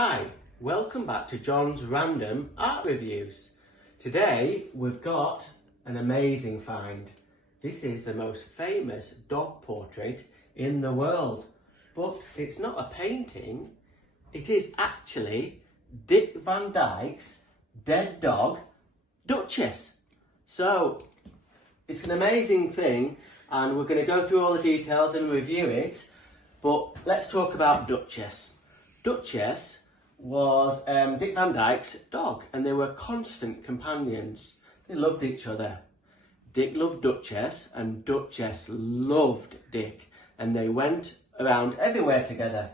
Hi, welcome back to John's Random Art Reviews. Today we've got an amazing find. This is the most famous dog portrait in the world. But it's not a painting, it is actually Dick Van Dyke's dead dog, Duchess. So it's an amazing thing and we're going to go through all the details and review it. But let's talk about Duchess. Duchess was Dick Van Dyke's dog and they were constant companions. They loved each other. Dick loved Duchess and Duchess loved Dick, and they went around everywhere together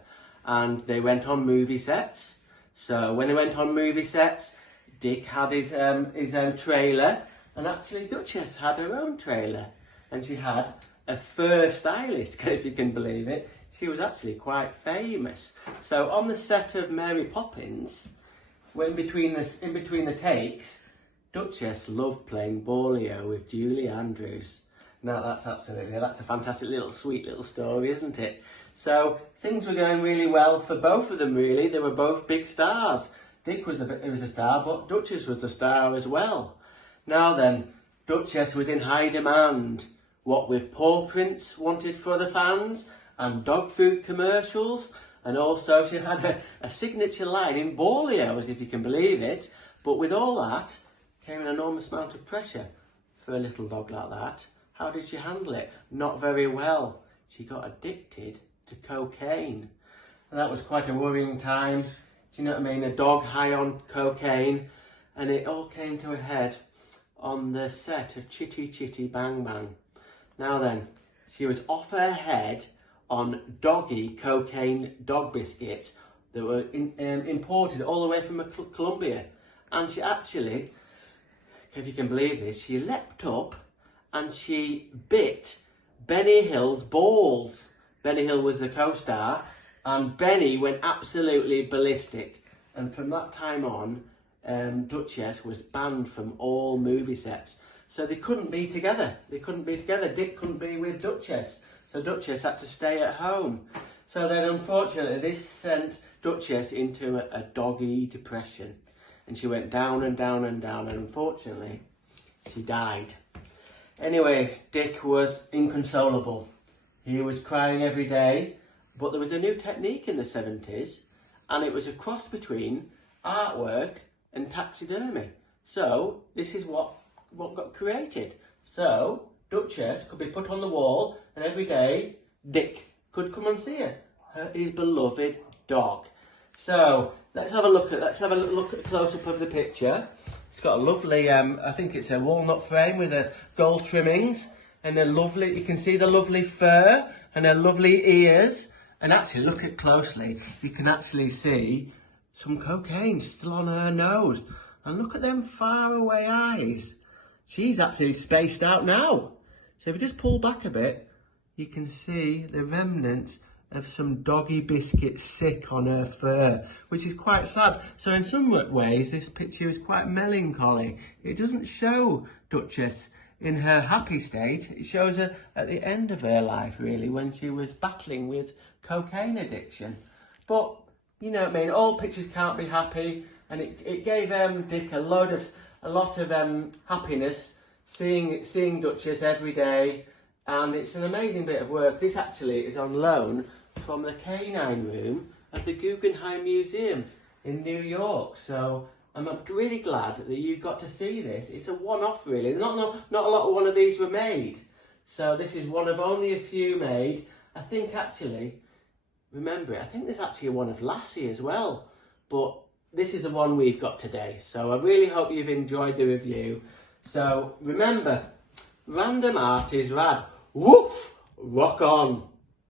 and they went on movie sets. So when they went on movie sets, Dick had his own trailer, and actually Duchess had her own trailer, and she had a fur stylist, if you can believe it. She was actually quite famous. So on the set of Mary Poppins, in between the takes, Duchess loved playing Borleo with Julie Andrews. Now that's a fantastic sweet little story, isn't it? So things were going really well for both of them, really. They were both big stars. Dick was a star, but Duchess was the star as well. Now then, Duchess was in high demand. What with paw prints wanted for the fans, and dog food commercials, and also she had a signature line in Borleos, if you can believe it. But with all that came an enormous amount of pressure for a little dog like that. How did she handle it? Not very well. She got addicted to cocaine, and that was quite a worrying time. Do you know what I mean? A dog high on cocaine, and it all came to a head on the set of Chitty Chitty Bang Bang. Now then, she was off her head on doggy cocaine dog biscuits that were imported all the way from Colombia. And she actually, if you can believe this, she leapt up and she bit Benny Hill's balls. Benny Hill was the co-star, and Benny went absolutely ballistic. And from that time on, Duchess was banned from all movie sets. So they couldn't be together. Dick couldn't be with Duchess. So Duchess had to stay at home. So then, unfortunately, this sent Duchess into a doggy depression. And she went down and down and down, and unfortunately, she died. Anyway, Dick was inconsolable. He was crying every day, but there was a new technique in the 70s, and it was a cross between artwork and taxidermy. So this is what got created. So Duchess could be put on the wall, and every day Dick could come and see her, his beloved dog. So let's have a look at a close-up of the picture. It's got a lovely, I think it's a walnut frame with a gold trimmings, and you can see the lovely fur and her lovely ears. And actually, look at closely, you can actually see some cocaine still on her nose. And look at them far away eyes. She's actually spaced out now. So if you just pull back a bit, you can see the remnants of some doggy biscuit sick on her fur, which is quite sad. So in some ways, this picture is quite melancholy. It doesn't show Duchess in her happy state. It shows her at the end of her life, really, when she was battling with cocaine addiction. But, you know what I mean, all pictures can't be happy, and it gave Dick a lot of happiness seeing Duchess every day, and it's an amazing bit of work. This actually is on loan from the canine room of the Guggenheim Museum in New York. So I'm really glad that you got to see this. It's a one-off, really. Not a lot of one of these were made. So this is one of only a few made. I think actually, remember it, I think there's actually one of Lassie as well. But this is the one we've got today. So I really hope you've enjoyed the review. So remember, random art is rad. Woof! Rock on!